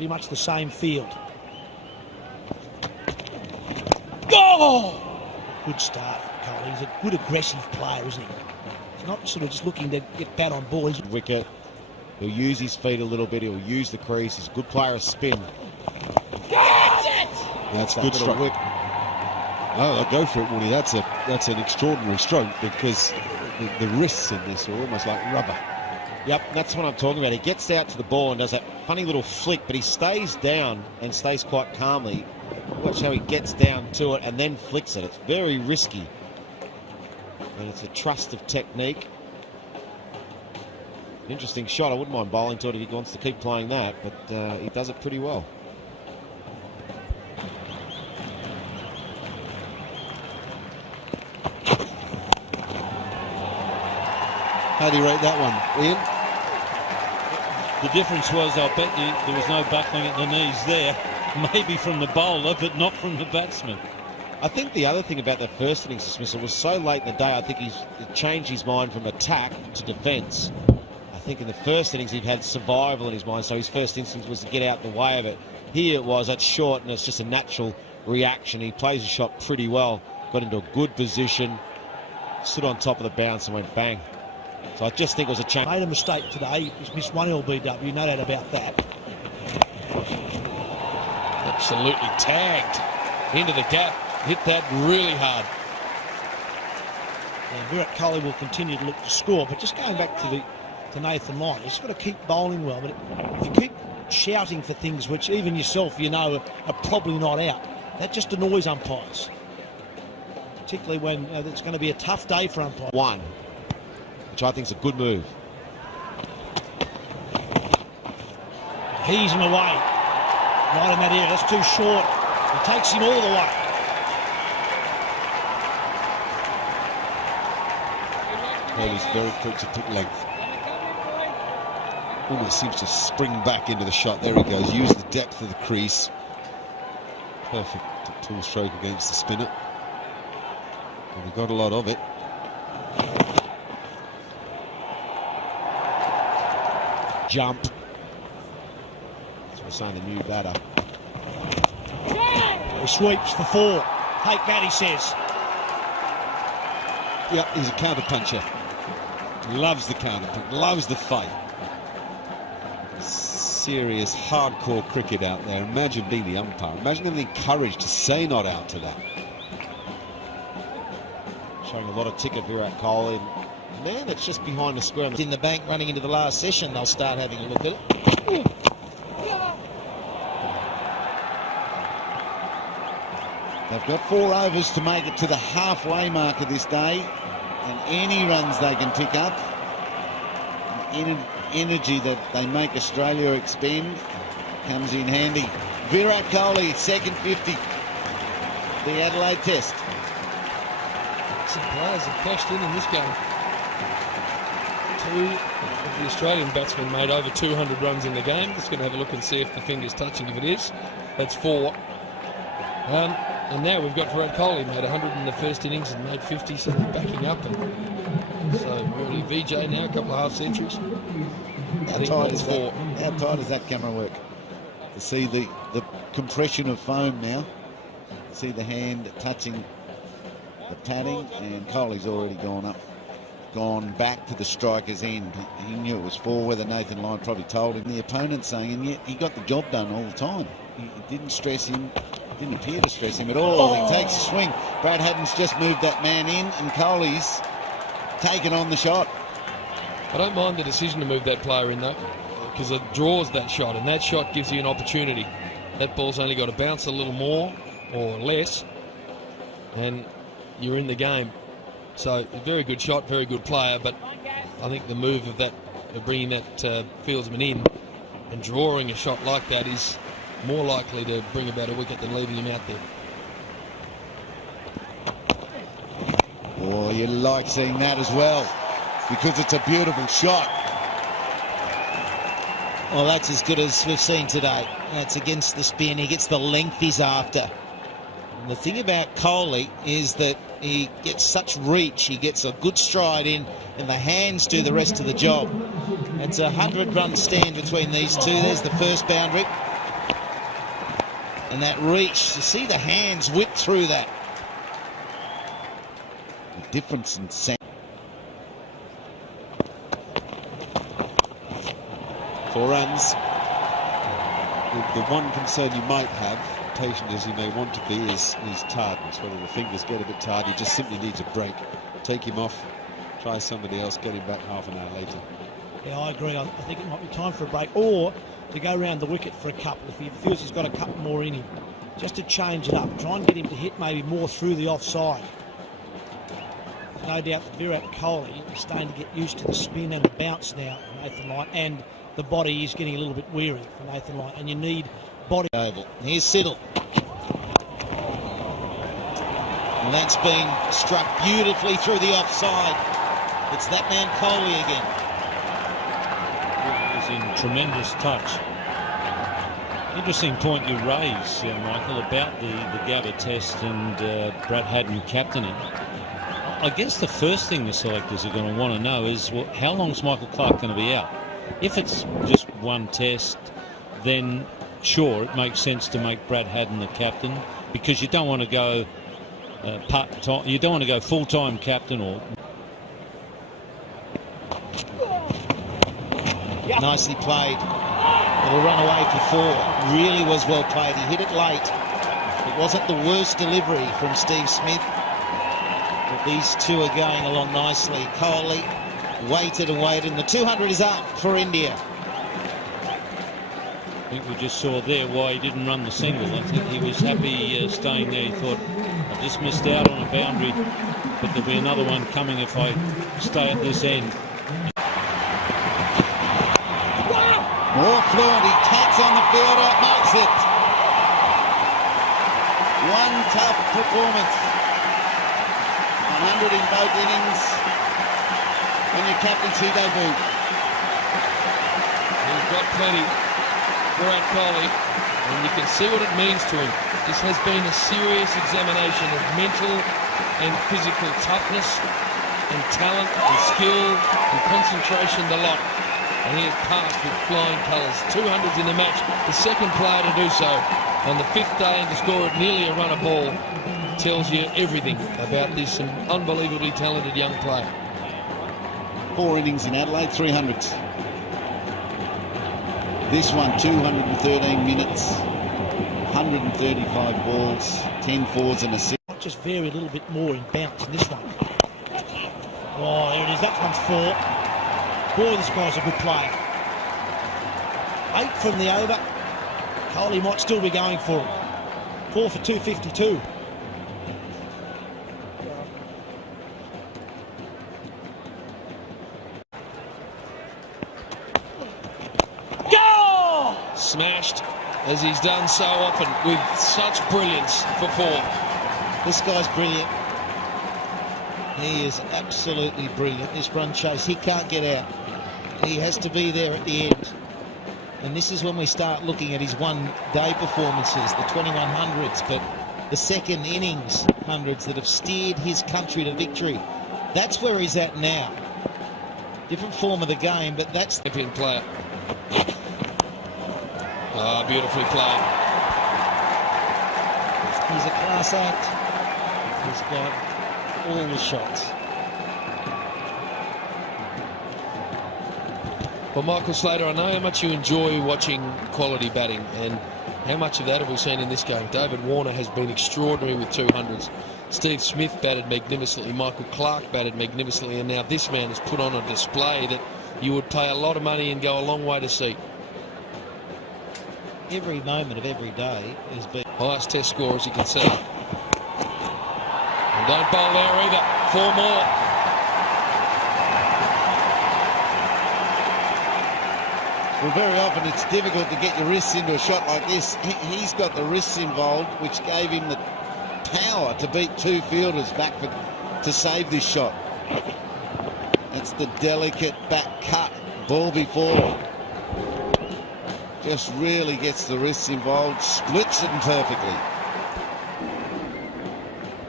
Pretty much the same field. Oh! Good start for Kohli. He's a good aggressive player, isn't he? He's not sort of just looking to get bat on ball. He's wicket. He'll use his feet a little bit. He'll use the crease. He's a good player of spin. That's a good stroke. Whip. Oh, I'll go for it, Woody. That's an extraordinary stroke because the wrists in this are almost like rubber. Yep, that's what I'm talking about. He gets out to the ball and does that funny little flick, but he stays down and stays quite calmly. Watch how he gets down to it and then flicks it. It's very risky. And it's a trust of technique. Interesting shot. I wouldn't mind bowling to it if he wants to keep playing that, but he does it pretty well. How do you rate that one, Ian? The difference was, I'll bet you, there was no buckling at the knees there. Maybe from the bowler, but not from the batsman. I think the other thing about the first innings dismissal was so late in the day, I think he's changed his mind from attack to defence. I think in the first innings he'd had survival in his mind, so his first instinct was to get out the way of it. Here it was, that's short, and it's just a natural reaction. He plays the shot pretty well, got into a good position, stood on top of the bounce and went bang. So I just think it was a change. Made a mistake today. He's missed one LBW, no doubt about that. Absolutely tagged into the gap. Hit that really hard. And Virat Kohli will continue to look to score, but just going back to Nathan Lyon, he's got to keep bowling well. But if you keep shouting for things which even yourself you know are probably not out, that just annoys umpires. Particularly when it's going to be a tough day for umpires. One, which I think is a good move. He's in the way. Right in that area. That's too short. It takes him all the way. Kohli's very quick to pick length. Almost seems to spring back into the shot. There he goes. Use the depth of the crease. Perfect pull stroke against the spinner. And we got a lot of it. Jump. That's what we're saying, the new batter. He sweeps for four. Take that, he says. Yeah, he's a counter puncher. Loves the counter punch, loves the fight. Serious, hardcore cricket out there. Imagine being the umpire. Imagine having the courage to say not out to that. Showing a lot of ticket Virat Kohli. Man, it's just behind the square. In the bank running into the last session, they'll start having a look at it. They've got 4 overs to make it to the halfway mark of this day, and any runs they can pick up, energy that they make Australia expend, comes in handy. Virat Kohli, second 50, the Adelaide Test. Some players have cashed in this game. 2 of the Australian batsmen made over 200 runs in the game. Just going to have a look and see if the finger's touching. If it is, that's 4. And now we've got Virat Kohli, made 100 in the first innings and made 50, so they're backing up. And so really VJ now, a couple of half centuries. How tight does that camera work? To see the compression of foam now. See the hand touching the padding, and Kohli's already gone back to the striker's end. He knew it was 4, whether Nathan Lyon probably told him. The opponent saying, and yet he got the job done all the time. He didn't stress him. Didn't appear to stress him at all. He takes a swing. Brad Haddin's just moved that man in, and Kohli's taken on the shot. I don't mind the decision to move that player in though, because it draws that shot, and that shot gives you an opportunity. That ball's only got to bounce a little more or less, and you're in the game. So a very good shot, very good player, but I think the move of bringing that fieldsman in and drawing a shot like that is more likely to bring about a wicket than leaving him out there. Oh, you like seeing that as well, because it's a beautiful shot. Well, that's as good as we've seen today. That's against the spin. He gets the length he's after. And the thing about Kohli is that he gets such reach. He gets a good stride in, and the hands do the rest of the job. It's a 100-run stand between these two. There's the first boundary. And that reach, to see the hands whip through that. The difference in sound. 4 runs. The one concern you might have, patient as he may want to be, is tiredness. Whether the fingers get a bit tired, he just simply needs a break. Take him off, try somebody else, get him back half an hour later. Yeah, I agree. I think it might be time for a break, or to go around the wicket for a couple if he feels he's got a couple more in him. Just to change it up. Try and get him to hit maybe more through the offside. There's no doubt that Virat Kohli is starting to get used to the spin and the bounce now, Nathan Lyon, and the body is getting a little bit weary for Nathan Lyon, and you need body. Oval. Here's Siddle. And that's been struck beautifully through the offside. It's that man Kohli again. It was in tremendous touch. Interesting point you raise, Michael, about the Gabba test and Brad Haddin captaining. I guess the first thing the selectors are going to want to know is, well, how long's Michael Clarke going to be out? If it's just one test, then sure, it makes sense to make Brad Haddin the captain, because you don't want to go part-time, you don't want to go full-time captain or. Nicely played. It'll run away for 4. Really was well played. He hit it late. It wasn't the worst delivery from Steve Smith. But these two are going along nicely. Kohli waited and waited, and the 200 is up for India. I think we just saw there why he didn't run the single. I think he was happy staying there. He thought, I just missed out on a boundary, but there'll be another one coming if I stay at this end. More fluent, he taps on the fielder, makes it. One tough performance. 100 in both innings on your captaincy debut. He's got plenty. Virat Kohli, and you can see what it means to him. This has been a serious examination of mental and physical toughness and talent and skill and concentration, the lot. And he has passed with flying colours. 200s in the match, the second player to do so on the 5th day, and to score it nearly a run a ball tells you everything about this unbelievably talented young player. 4 innings in Adelaide, 300s. This one, 213 minutes, 135 balls, 10 fours and a 6. Might just vary a little bit more in bounce in this one. Oh, there it is. That one's 4. Boy, this guy's a good player. 8 from the over. Kohli might still be going for it. 4 for 252. Smashed, as he's done so often, with such brilliance for 4. This guy's brilliant. He is absolutely brilliant. This run chase, he can't get out. He has to be there at the end. And this is when we start looking at his one-day performances, the 2100s, but the second innings hundreds that have steered his country to victory. That's where he's at now. Different form of the game, but that's the champion player. Oh, beautifully played. He's a class act. He's got all the shots. Well, Michael Slater, I know how much you enjoy watching quality batting, and how much of that have we seen in this game? David Warner has been extraordinary with 200s. Steve Smith batted magnificently. Michael Clarke batted magnificently, and now this man has put on a display that you would pay a lot of money and go a long way to see. Every moment of every day has been highest test score, as you can see. And don't bowl there either. 4 more. Well, very often it's difficult to get your wrists into a shot like this. He's got the wrists involved, which gave him the power to beat 2 fielders back to save this shot. That's the delicate back cut, ball before. Just really gets the wrists involved, splits them perfectly.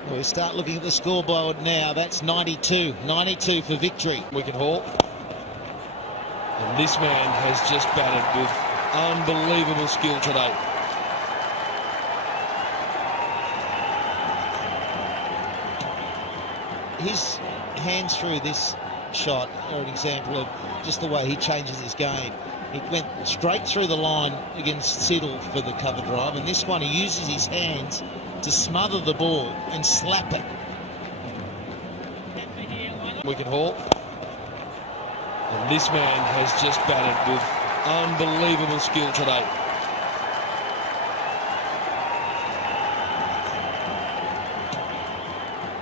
Well, we start looking at the scoreboard now. That's 92. 92 for victory. Wicket haul. And this man has just batted with unbelievable skill today. His hands through this shot are an example of just the way he changes his game. He went straight through the line against Siddle for the cover drive, and this one he uses his hands to smother the ball and slap it. Wicket haul. And this man has just batted with unbelievable skill today.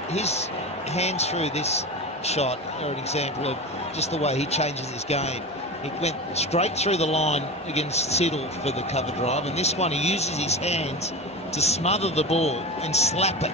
His hands through this shot are an example of just the way he changes his game. He went straight through the line against Siddle for the cover drive, and this one he uses his hands to smother the ball and slap it.